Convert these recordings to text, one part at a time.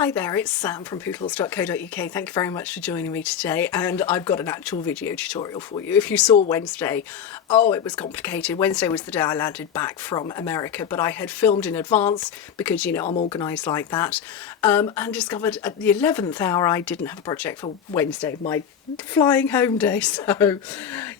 Hi there, it's Sam from Pootles.co.uk. Thank you very much for joining me today, and I've got an actual video tutorial for you. If you saw Wednesday, oh, it was complicated. Wednesday was the day I landed back from America, but I had filmed in advance because, you know, I'm organised like that, and discovered at the 11th hour I didn't have a project for Wednesday, my flying home day. So,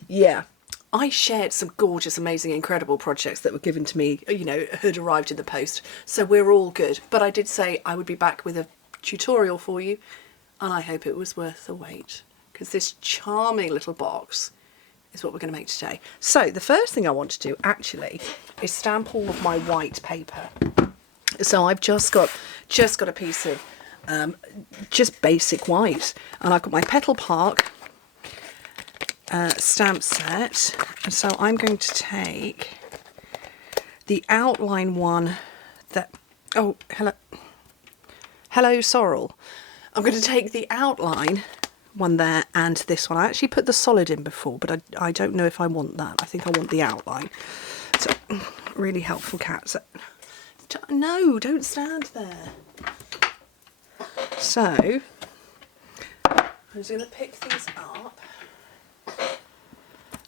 yeah. I shared some gorgeous, amazing, incredible projects that were given to me, you know, had arrived in the post. So we're all good. But I did say I would be back with a tutorial for you, and I hope it was worth the wait, because this charming little box is what we're going to make today. So the first thing I want to do actually is stamp all of my white paper. So I've just got a piece of just basic white, and I've got my Petal Park stamp set, and so I'm going to take the outline one that, oh, hello Sorrel. I'm going to take the outline one there and this one. I actually put the solid in before, but I don't know if I want that. I think I want the outline. So really helpful, cat. So, no, don't stand there. So I'm just going to pick these up.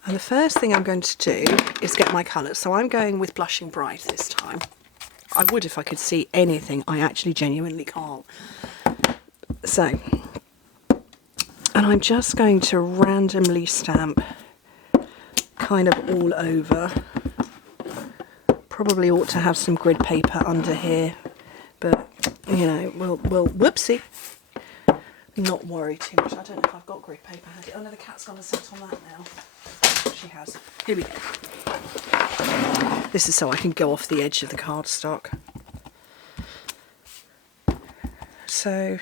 And the first thing I'm going to do is get my colours. So I'm going with Blushing Bright this time. I would if I could see anything. I actually genuinely can't. So, and I'm just going to randomly stamp kind of all over. Probably ought to have some grid paper under here, but you know, we'll whoopsie. Not worry too much. I don't know if I've got grid paper handy. Oh no, the cat's gone to sit on that now. She has. Here we go. This is so I can go off the edge of the cardstock. So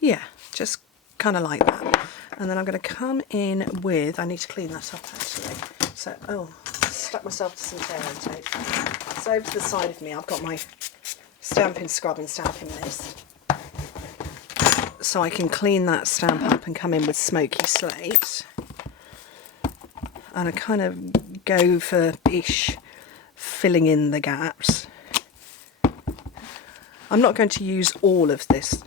yeah, just kind of like that. And then I'm going to come in with, I need to clean that up actually. So, oh, stuck myself to some tearing tape. So over to the side of me, I've got my Stampin' Scrub and Stampin' Mist. So I can clean that stamp up and come in with Smoky Slate. And I kind of go for ish filling in the gaps. I'm not going to use all of this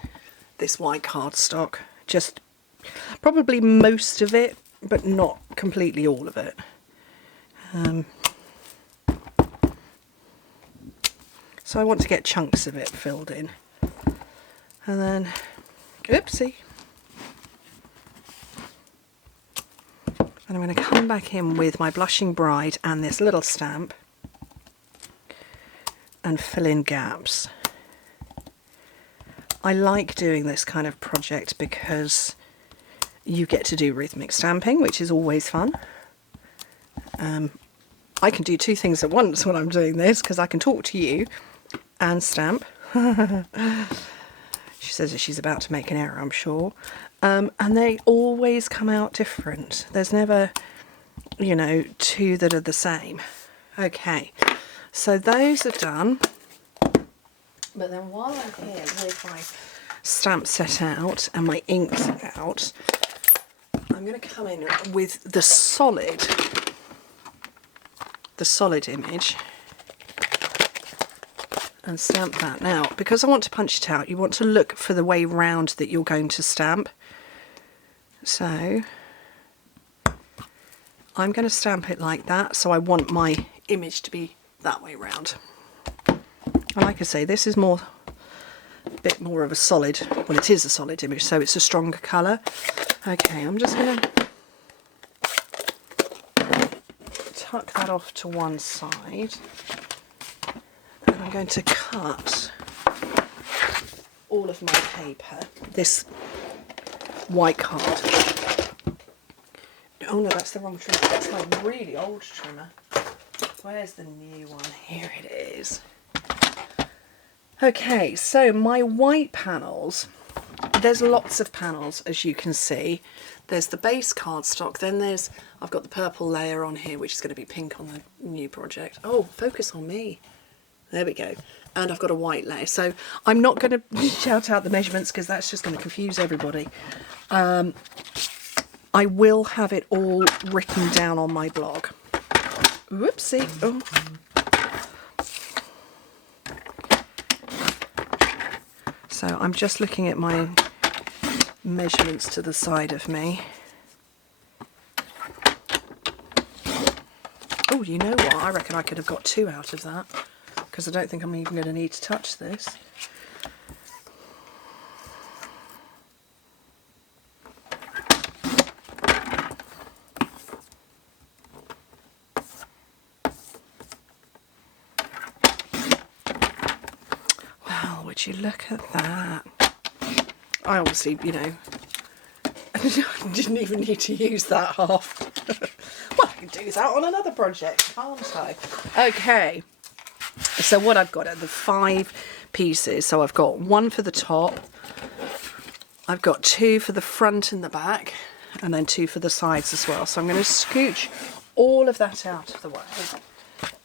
white cardstock, just probably most of it, but not completely all of it. So I want to get chunks of it filled in. And then, oopsie. And I'm going to come back in with my Blushing Bride and this little stamp and fill in gaps. I like doing this kind of project because you get to do rhythmic stamping, which is always fun. I can do two things at once when I'm doing this, because I can talk to you and stamp. She says that she's about to make an error, I'm sure. And they always come out different. There's never, you know, two that are the same. Okay, so those are done. But then while I'm here with my stamp set out and my inks out, I'm going to come in with the solid image and stamp that. Now, because I want to punch it out, you want to look for the way round that you're going to stamp. So I'm going to stamp it like that, so I want my image to be that way round. And like I say, this is a bit more of a solid, well, it is a solid image, so it's a stronger colour. Okay, I'm just going to tuck that off to one side. And I'm going to cut all of my paper, this white card. Oh no, that's the wrong trimmer. That's my really old trimmer. Where's the new one? Here it is. Okay, so my white panels, there's lots of panels as you can see. There's the base cardstock, then I've got the purple layer on here, which is going to be pink on the new project. Oh, focus on me. There we go. And I've got a white layer. So I'm not going to shout out the measurements because that's just going to confuse everybody. I will have it all written down on my blog. Whoopsie. Oh. So I'm just looking at my measurements to the side of me. Oh, you know what? I reckon I could have got 2 out of that, because I don't think I'm even going to need to touch this. Wow, would you look at that? I obviously, you know, didn't even need to use that half. Well, I can do that on another project, can't I? Okay, so what I've got are the 5 pieces. So I've got 1 for the top, I've got 2 for the front and the back, and then 2 for the sides as well. So I'm going to scooch all of that out of the way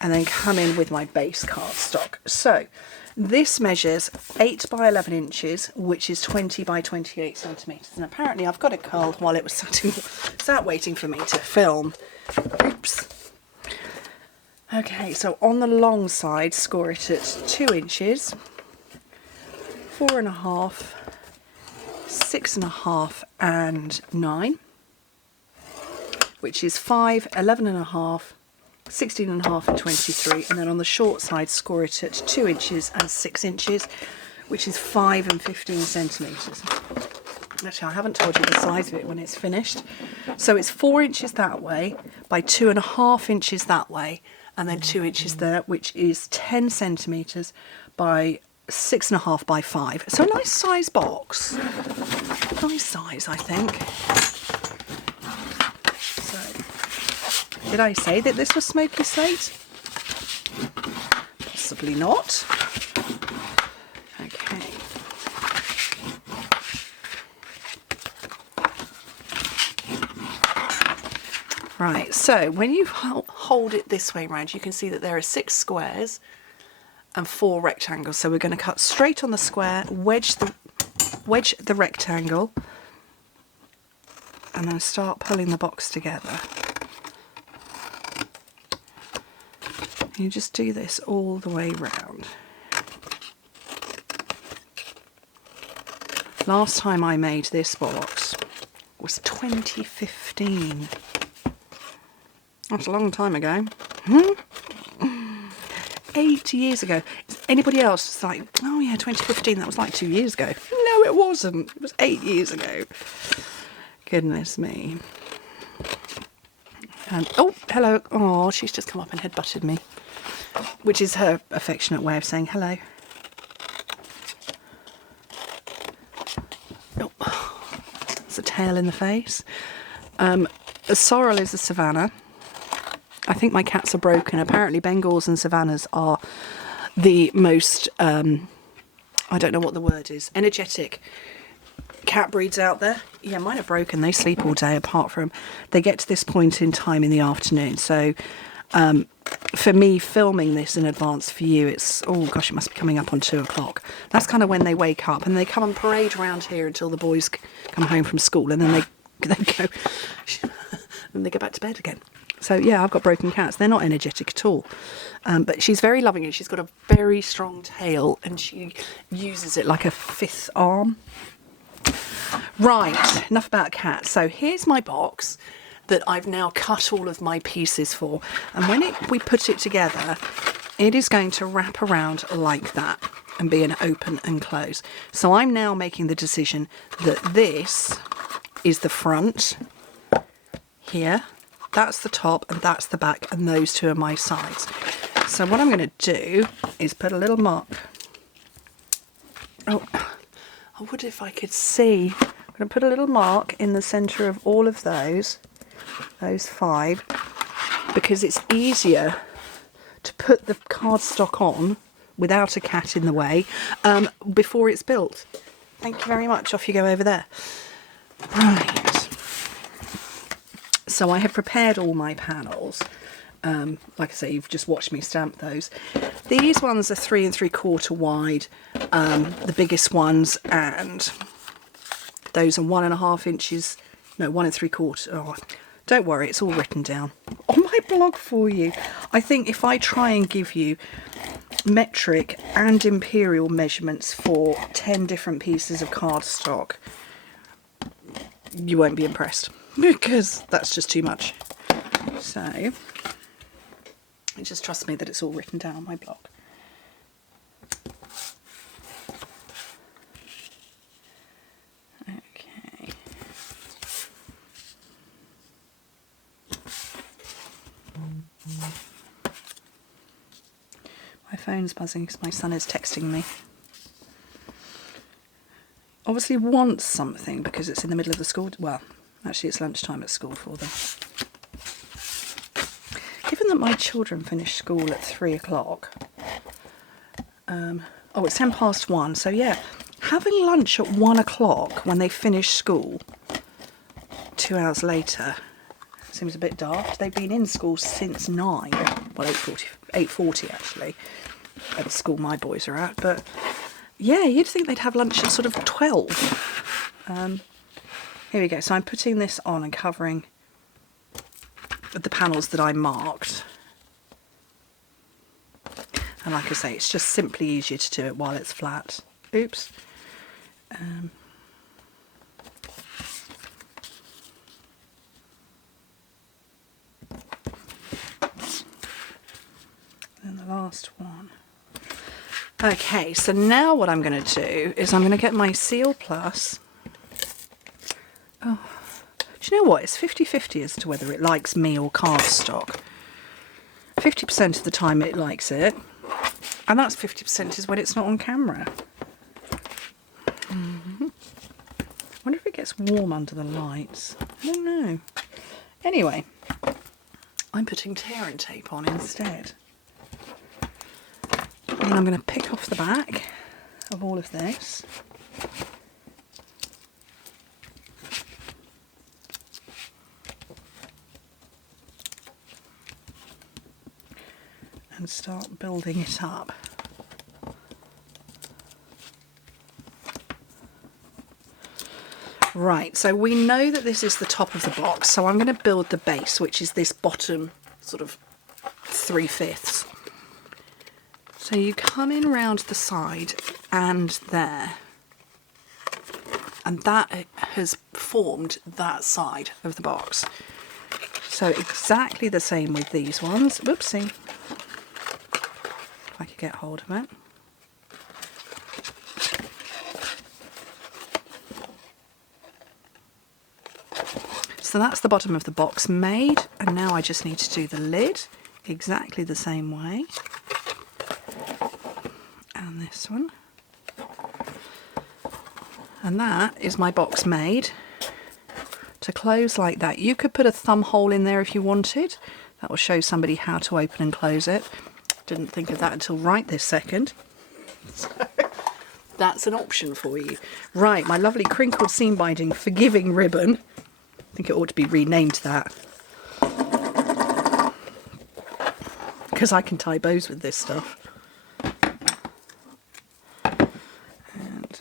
and then come in with my base cardstock. So this measures 8 by 11 inches, which is 20 by 28 centimetres. And apparently I've got it curled while it was sat waiting for me to film. Oops. Okay, so on the long side, score it at 2 inches, 4.5, 6.5 and 9, which is 5, 11.5, 16.5 and 23, and then on the short side score it at 2 inches and 6 inches, which is 5 and 15 centimetres. Actually, I haven't told you the size of it when it's finished. So it's 4 inches that way by 2.5 inches that way, and then 2 inches there, which is 10 centimetres by 6.5 by 5. So a nice size box. Nice size, I think. Did I say that this was smoky slate? Possibly not. Okay. Right, so when you hold it this way round, you can see that there are 6 squares and 4 rectangles. So we're going to cut straight on the square, wedge the rectangle, and then start pulling the box together. You just do this all the way round. Last time I made this box was 2015. That's a long time ago. 8 years ago. Is anybody else like, oh yeah, 2015, that was like 2 years ago? No, it wasn't. It was 8 years ago. Goodness me. Oh, hello. Oh, she's just come up and headbutted me, which is her affectionate way of saying hello. Oh, it's a tail in the face. A sorrel is a savannah. I think my cats are broken. Apparently Bengals and Savannahs are the most, I don't know what the word is, energetic cat breeds out there. Yeah, mine are broken. They sleep all day, apart from they get to this point in time in the afternoon. So for me, filming this in advance for you, it's, oh gosh, it must be coming up on 2 o'clock. That's kind of when they wake up, and they come and parade around here until the boys come home from school, and then they go and they go back to bed again. So yeah, I've got broken cats. They're not energetic at all. But she's very loving, and she's got a very strong tail, and she uses it like a 5th arm. Right, enough about cats. So here's my box that I've now cut all of my pieces for. And when we put it together, it is going to wrap around like that and be an open and close. So I'm now making the decision that this is the front here. That's the top and that's the back, and those 2 are my sides. So what I'm going to do is put a little mark. Oh, I would if I could see. I'm going to put a little mark in the centre of all of those 5, because it's easier to put the cardstock on without a cat in the way before it's built. Thank you very much. Off you go over there. Right. So I have prepared all my panels. Like I say, you've just watched me stamp those. These ones are 3 3/4 wide, the biggest ones, and those are 1.5 inches. No, 1 3/4. Oh, don't worry, it's all written down on my blog for you. I think if I try and give you metric and imperial measurements for 10 different pieces of cardstock, you won't be impressed, because that's just too much. So just trust me that it's all written down on my blog. Okay. My phone's buzzing because my son is texting me. Obviously wants something because it's in the middle of the school. Well, actually it's lunchtime at school for them. Given that my children finish school at 3 o'clock, oh, it's 10 past 1, so yeah, having lunch at 1 o'clock when they finish school, 2 hours later, seems a bit daft. They've been in school since 9, well 8:40 actually, at the school my boys are at, but yeah, you'd think they'd have lunch at sort of 12. Here we go, so I'm putting this on and covering the panels that I marked. And like I say, it's just simply easier to do it while it's flat. Oops. And the last one. Okay, so now what I'm going to do is I'm going to get my Seal Plus. Oh, do you know what? It's 50-50 as to whether it likes me or cardstock. 50% of the time it likes it, and that's 50% is when it's not on camera. I wonder if it gets warm under the lights. I don't know. Anyway, I'm putting tear and tape on instead. And I'm going to pick off the back of all of this. And start building it up. Right, so we know that this is the top of the box, so I'm going to build the base, which is this bottom sort of 3/5. So you come in round the side and there, and that has formed that side of the box. So exactly the same with these ones. Whoopsie. If I could get hold of it. So that's the bottom of the box made, and now I just need to do the lid exactly the same way. And this one. And that is my box made to close like that. You could put a thumb hole in there if you wanted. That will show somebody how to open and close it. Didn't think of that until right this second. So that's an option for you. Right, my lovely crinkled seam binding forgiving ribbon. I think it ought to be renamed that, because I can tie bows with this stuff. And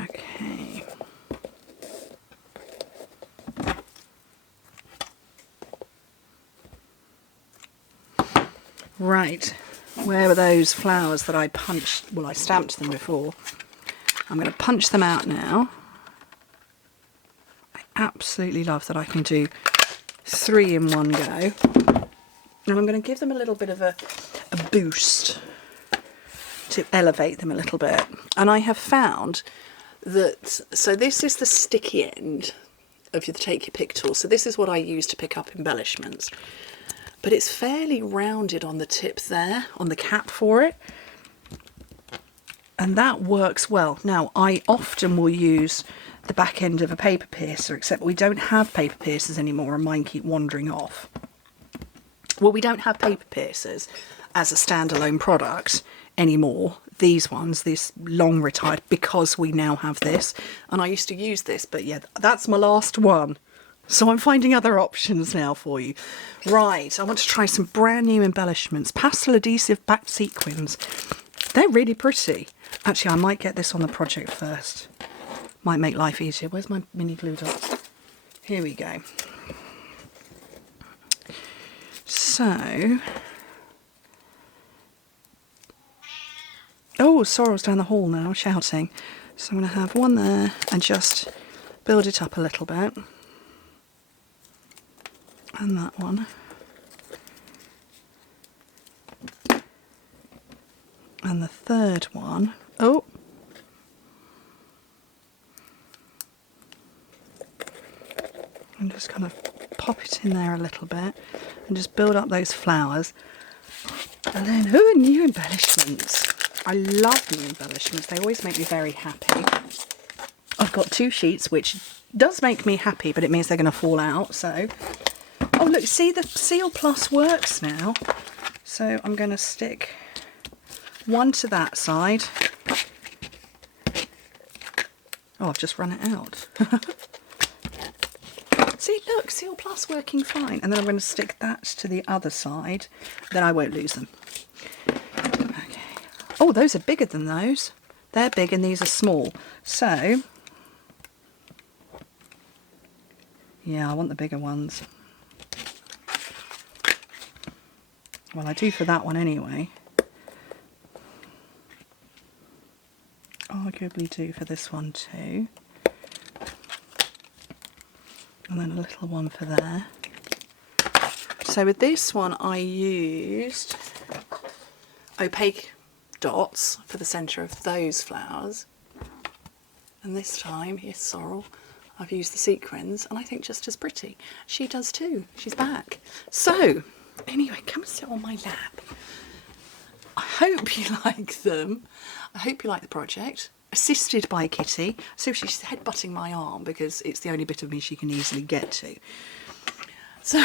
okay. Right, where were those flowers that I punched? Well, I stamped them before. I'm going to punch them out now. I absolutely love that I can do 3 in one go. And I'm going to give them a little bit of a boost to elevate them a little bit. And I have found that, so this is the sticky end of your Take Your Pick tool. So this is what I use to pick up embellishments. But it's fairly rounded on the tip there, on the cap for it. And that works well. Now, I often will use the back end of a paper piercer, except we don't have paper piercers anymore and mine keep wandering off. Well, we don't have paper piercers as a standalone product anymore. These ones, this long retired, because we now have this. And I used to use this, but yeah, that's my last one. So I'm finding other options now for you. Right, I want to try some brand new embellishments. Pastel adhesive back sequins. They're really pretty. Actually, I might get this on the project first. Might make life easier. Where's my mini glue dots? Here we go. So... Oh, Sorrel's down the hall now, shouting. So I'm going to have one there and just build it up a little bit. And that one. And the third one. Oh! I'm just kind of pop it in there a little bit and just build up those flowers. And then, ooh, new embellishments. I love new embellishments. They always make me very happy. I've got 2 sheets, which does make me happy, but it means they're going to fall out. So, oh look, see, the Seal Plus works now. So I'm going to stick one to that side. Oh, I've just run it out. See, look, Seal Plus working fine. And then I'm going to stick that to the other side. Then I won't lose them. Okay. Oh, those are bigger than those. They're big and these are small. So, yeah, I want the bigger ones. Well, I do for that one anyway. Arguably do for this one too. And then a little one for there. So with this one I used opaque dots for the centre of those flowers. And this time, here's Sorrel, I've used the sequins and I think just as pretty. She does too, she's back. So, anyway, come and sit on my lap. I hope you like them. I hope you like the project. Assisted by Kitty. So she's headbutting my arm because it's the only bit of me she can easily get to. So,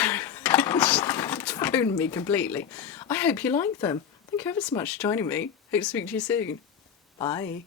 she's thrown me completely. I hope you like them. Thank you ever so much for joining me. Hope to speak to you soon. Bye.